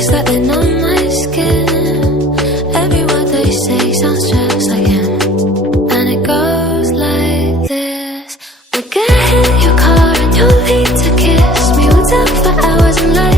It's getting on my skin. Every word they say sounds just like him. And it goes like this. We'll get in your car and you'll need to kiss me. We'll talk for hours and light